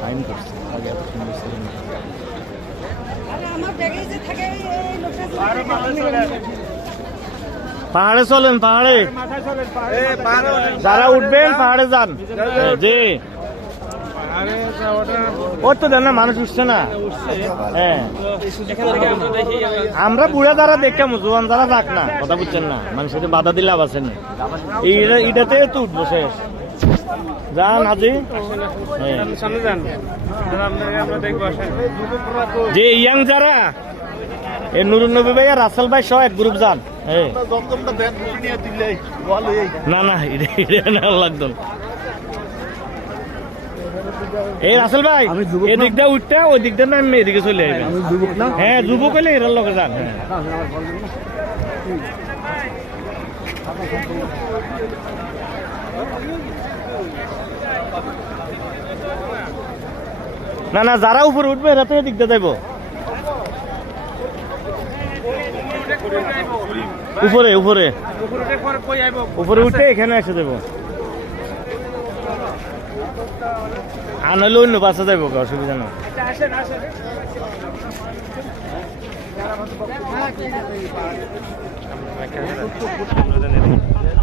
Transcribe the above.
Fine করছে আগে এত সুন্দর ছিল না। পাহাড়ে চলেন, পাহাড়ে যারা উঠবেন পাহাড়ে যান। জি ওর তো দেন না, মানুষ উঠছে না। হ্যাঁ আমরা বুড়া যারা দেখতাম, জোয়ান যারা যাক না, কথা বুঝছেন না, মানুষের বাধা দিলে আছেন এইটাতে তো উঠবো শেষ। যান হাজি যে ইয়াং যারা এই নুরুন নবী ভাই আর রাসেল ভাই সহ এক গ্রুপ যান। না না এটা লাগতো না। এই রাসেল ভাই এদিক দিয়ে উঠতে ওই দিক দিয়ে নামে এদিকে চলে আসবে। হ্যাঁ যুবক হইলে এরার লোকে যান। হ্যাঁ না না যারা উপরে উঠবে এরা তো এদিক দিয়ে যাইব। উপরে উপরে উপরে উঠে এখানে এসে দেবো, আনলে অন্য বাসা যাইব, অসুবিধা নেই।